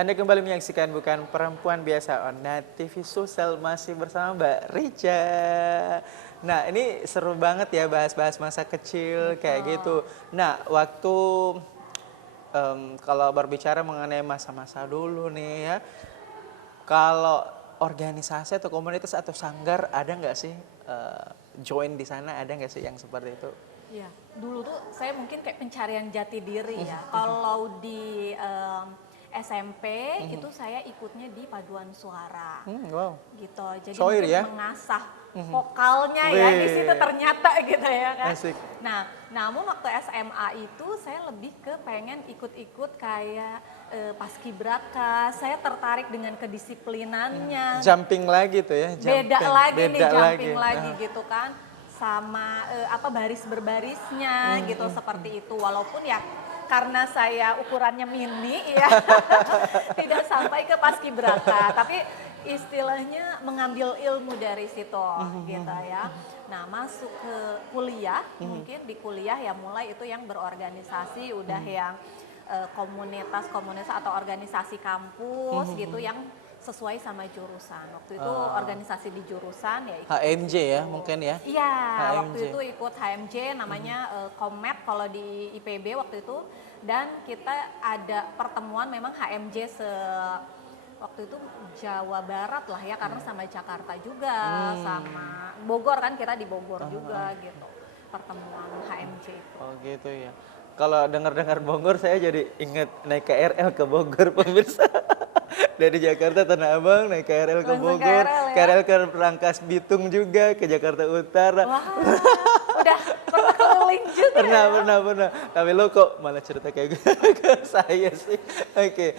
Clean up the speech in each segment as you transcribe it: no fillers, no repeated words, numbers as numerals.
Anda kembali menyaksikan Bukan Perempuan Biasa on Net TV Sosial, masih bersama Mbak Rica. Nah, ini seru banget ya bahas-bahas masa kecil kayak gitu. Nah, waktu kalau berbicara mengenai masa-masa dulu nih ya, kalau organisasi atau komunitas atau sanggar ada nggak sih join di sana, ada nggak sih yang seperti itu? Iya, dulu tuh saya mungkin kayak pencarian jati diri ya. Kalau di SMP itu saya ikutnya di paduan suara, Wow, gitu. Jadi Soir mungkin ya? mengasah vokalnya ya di situ Wih, ternyata gitu ya kan. asik. Nah, namun waktu SMA itu saya lebih ke pengen ikut-ikut kayak paskibraka. Saya tertarik dengan kedisiplinannya. Jumping lagi tuh ya, Beda jumping. lagi nih, Beda jumping lagi. lagi gitu kan, sama apa baris berbarisnya gitu seperti itu. Walaupun ya karena saya ukurannya mini ya tidak sampai ke paskibraka, tapi istilahnya mengambil ilmu dari situ gitu ya. Nah, masuk ke kuliah, mungkin di kuliah ya mulai itu yang berorganisasi, udah yang komunitas-komunitas atau organisasi kampus gitu yang sesuai sama jurusan. Waktu itu organisasi di jurusan ya ikut di HMJ ya situ. mungkin ya? Iya, HMJ. waktu itu ikut HMJ namanya Komet kalau di IPB waktu itu, dan kita ada pertemuan memang HMJ waktu itu Jawa Barat lah ya, karena sama Jakarta juga, sama Bogor kan, kita di Bogor juga gitu. Pertemuan HMJ itu. Oh gitu ya. Kalau dengar-dengar Bogor saya jadi ingat naik KRL ke Bogor pemirsa. Dari Jakarta Tanah Abang naik KRL ke Langsung Bogor, KRL ya? KRL ke Rangkas Bitung juga, ke Jakarta Utara. Wah, udah pernah keliling juga Pernah, ya? pernah. Tapi lo kok malah cerita kayak gitu ke saya sih. Oke,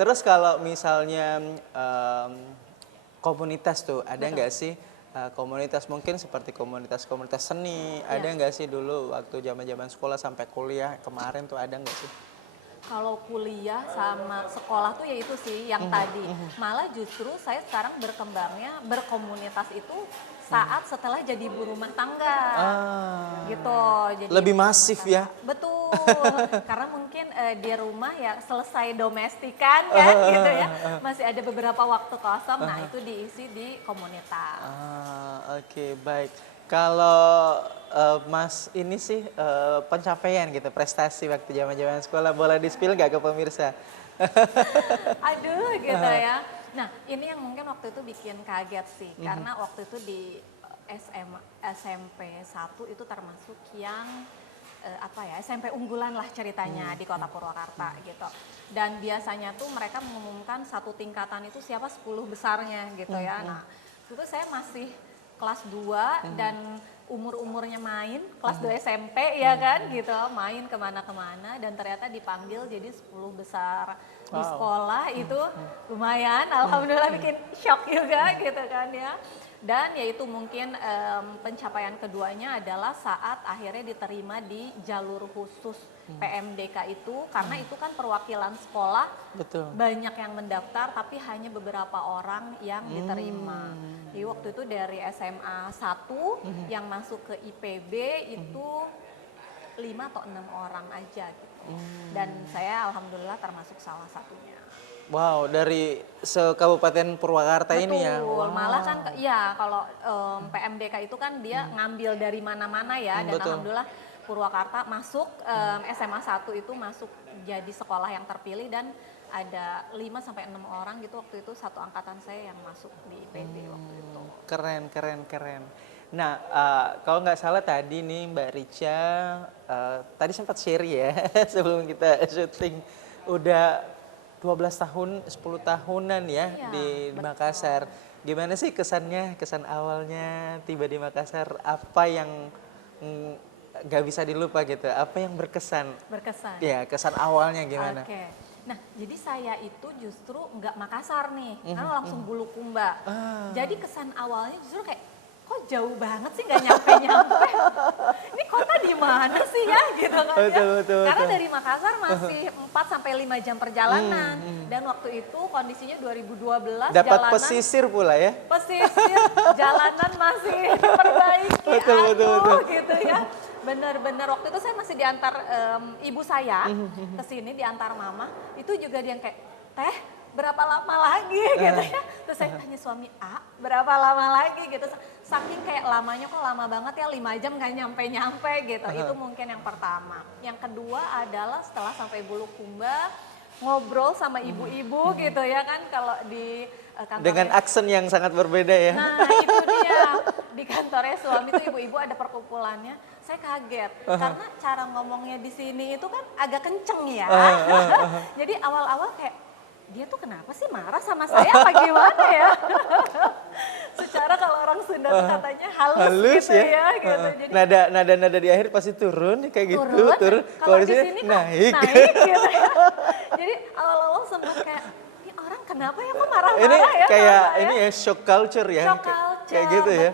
terus kalau misalnya komunitas tuh, ada nggak sih komunitas mungkin seperti komunitas-komunitas seni, ada Iya. nggak sih dulu waktu zaman-zaman sekolah sampai kuliah kemarin tuh ada nggak sih? Kalau kuliah sama sekolah tuh ya itu sih yang tadi. Malah justru saya sekarang berkembangnya berkomunitas itu saat setelah jadi ibu rumah tangga. Ah, Gitu. Jadi lebih ibu rumah masif tangga. ya? Betul. Karena mungkin di rumah ya selesai domestikan kan gitu ya. Masih ada beberapa waktu kosong. Nah, itu diisi di komunitas. Oke, baik. Kalau Mas ini sih pencapaian gitu, prestasi waktu zaman-zaman sekolah, boleh di-spill nggak ke pemirsa? Aduh gitu ya. Nah, ini yang mungkin waktu itu bikin kaget sih, karena waktu itu di SMP 1 itu termasuk yang SMP unggulan lah ceritanya di Kota Purwakarta gitu. Dan biasanya tuh mereka mengumumkan satu tingkatan itu siapa 10 besarnya gitu ya. Nah, itu saya masih kelas 2 dan umur-umurnya main, kelas 2 SMP ya kan gitu, main kemana-kemana dan ternyata dipanggil jadi 10 besar di sekolah. Itu lumayan, alhamdulillah bikin shock juga gitu kan ya. Dan yaitu mungkin pencapaian keduanya adalah saat akhirnya diterima di jalur khusus PMDK itu, karena itu kan perwakilan sekolah, Betul. banyak yang mendaftar tapi hanya beberapa orang yang diterima. Jadi waktu itu dari SMA 1 yang masuk ke IPB itu 5 atau 6 orang aja gitu. Dan saya alhamdulillah termasuk salah satunya. Wow, dari se-Kabupaten Purwakarta ini ya? Betul, Wow. malah kan ya kalau PMDK itu kan dia ngambil dari mana-mana ya, dan Betul. alhamdulillah Purwakarta masuk SMA 1 itu masuk jadi sekolah yang terpilih, dan ada 5 sampai 6 orang gitu waktu itu, satu angkatan saya yang masuk di IPB waktu itu. Keren. Nah, kalau nggak salah tadi nih Mbak Rica, tadi sempat share ya sebelum kita syuting, udah 12 tahun, 10 tahunan ya Iya, di betul. Makassar. Gimana sih kesannya, kesan awalnya tiba di Makassar, apa yang nggak bisa dilupa gitu, apa yang berkesan? Berkesan. Ya, kesan awalnya gimana? Oke. Nah, jadi saya itu justru nggak Makassar nih, karena langsung Bulukumba. Jadi kesan awalnya justru kayak, kok jauh banget sih nggak nyampe-nyampe. Ini kota di mana sih ya gitu kan ya. Betul. Karena dari Makassar masih 4 sampai 5 jam perjalanan. Dan waktu itu kondisinya 2012 Dapat jalanan pesisir pula ya? pesisir, jalanan masih diperbaiki. Betul. Gitu ya. Benar-benar waktu itu saya masih diantar ibu saya ke sini, diantar mama. Itu juga dia yang kayak, teh berapa lama lagi gitu ya. Terus saya tanya suami, berapa lama lagi gitu. Saking kayak lamanya kok lama banget ya 5 jam nggak nyampe-nyampe gitu. Itu mungkin yang pertama. Yang kedua adalah setelah sampai Bulukumba, ngobrol sama ibu-ibu gitu ya kan kalau di kantornya. Dengan aksen yang sangat berbeda ya. Nah itu dia, di kantornya suami tuh ibu-ibu ada perkumpulannya, saya kaget karena cara ngomongnya di sini itu kan agak kenceng ya. Jadi awal-awal kayak dia tuh kenapa sih marah sama saya apa gimana ya? Secara kalau orang Sunda tuh katanya halus gitu ya gitu. Jadi Nada di akhir pasti turun kayak gitu, turun. Kalau di sini kok naik. naik gitu ya. Jadi awal-awal sempat kayak ini orang kenapa ya kok marah-marah Ini ya? kayak sama saya? ini ya shock culture ya. Shock culture, Kayak gitu ya.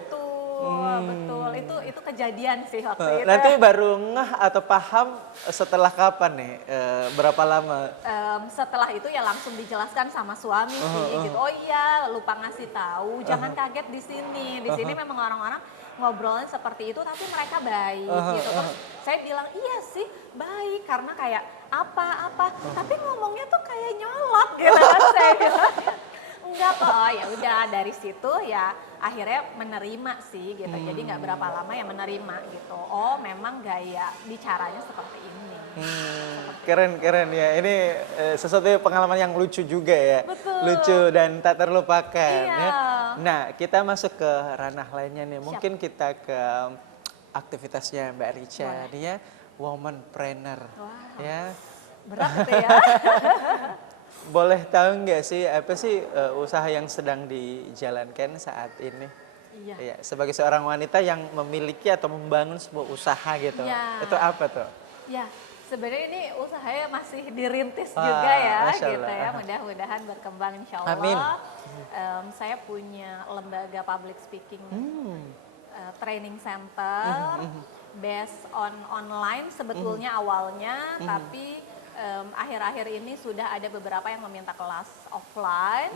betul. Itu kejadian sih waktu itu. Nanti baru ngeh atau paham setelah kapan nih? Berapa lama? Setelah itu ya langsung dijelaskan sama suami sih gitu. Oh iya, lupa ngasih tahu, jangan kaget di sini. Di sini memang orang-orang ngobrolnya seperti itu tapi mereka baik gitu. Terus saya bilang iya sih baik karena kayak apa-apa, tapi ngomongnya tuh kayak nyolot gitu kan saya bilang. Enggak kok, oh ya udah dari situ ya akhirnya menerima sih gitu. Jadi nggak berapa lama ya menerima gitu. Oh memang gaya bicaranya seperti ini. Keren ya. Ini sesuatu pengalaman yang lucu juga ya. Betul. Lucu dan tak terlupakan Iya. ya. Nah, kita masuk ke ranah lainnya nih. Mungkin kita ke aktivitasnya Mbak Richa. Dia womanpreneur. Wow. Ya. Berat gitu ya. Boleh tahu nggak sih apa sih usaha yang sedang dijalankan saat ini? Iya. Ya, sebagai seorang wanita yang memiliki atau membangun sebuah usaha gitu. Iya. Itu apa tuh? Ya, sebenarnya ini usahanya masih dirintis Wah, juga ya, Masya gitu Allah. ya. Mudah-mudahan berkembang insya Allah. Amin. Saya punya lembaga public speaking training center, based on online sebetulnya awalnya, tapi akhir-akhir ini sudah ada beberapa yang meminta kelas offline.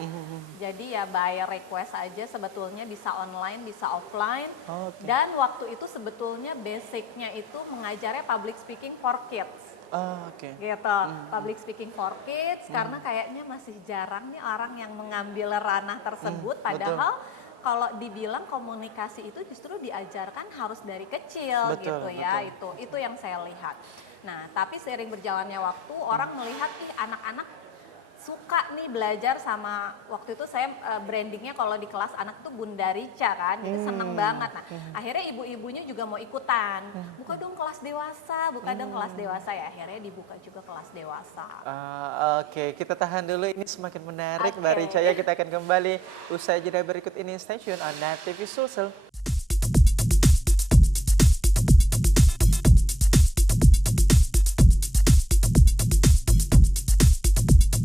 Jadi ya by request aja sebetulnya bisa online, bisa offline. Oke. Dan waktu itu sebetulnya basicnya itu mengajarnya public speaking for kids. Oke. Gitu, public speaking for kids karena kayaknya masih jarang nih orang yang mengambil ranah tersebut padahal kalau dibilang komunikasi itu justru diajarkan harus dari kecil Betul, gitu ya, itu yang saya lihat. Nah, tapi seiring berjalannya waktu orang melihat anak-anak suka nih belajar sama waktu itu saya brandingnya kalau di kelas anak tuh Bunda Richa kan, jadi seneng banget. Nah, akhirnya ibu-ibunya juga mau ikutan, buka dong kelas dewasa, buka dong kelas dewasa ya. Akhirnya dibuka juga kelas dewasa. Oke, kita tahan dulu. Ini semakin menarik, Mbak Oke. Richa ya. Kita akan kembali usai jeda berikut ini. Stay tune on Net TV Sulsel.